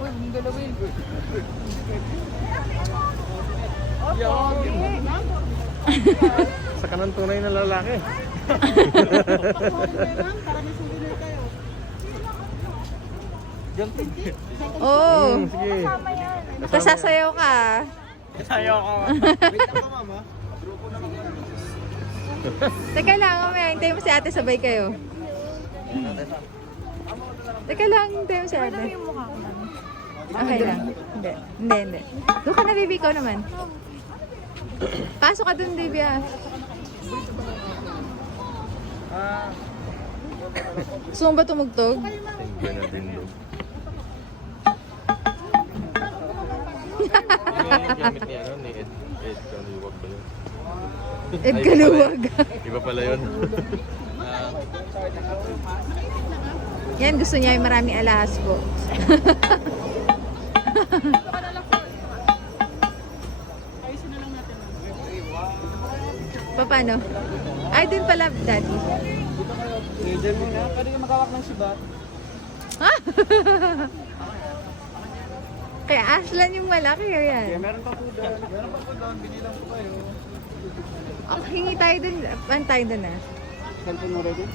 Uy, ang galawin. Sa kanang tunay na lalaki. Oo. Sige. Tapos sasayaw ka. Sayaw ka. Wait lang ka, mama. Teka lang, mamaya hintay mo si ate, sabay kayo. Teka lang, hintay mo si ate. Okay lang. Hindi. Doon ka na, baby, ikaw naman. Pasok ka dun, baby, ah. Gusto mo ba tumugtog? Tingnan natin doon. Gamit niya ano, ni Ed Kaluwag ba yun? Ed Kaluwag. Iba pala yun. Yan, gusto niya yung maraming alahas po. Paano? Ay, din pala, daddy. Diyan mo na, pwede yung magawak ng sibat. Kaya Aslan yung malaki, o yan. Kaya meron pa po doon, binilang po kayo. Hingi tayo dun, pan tayo dun, ah. Cellphone mo ready?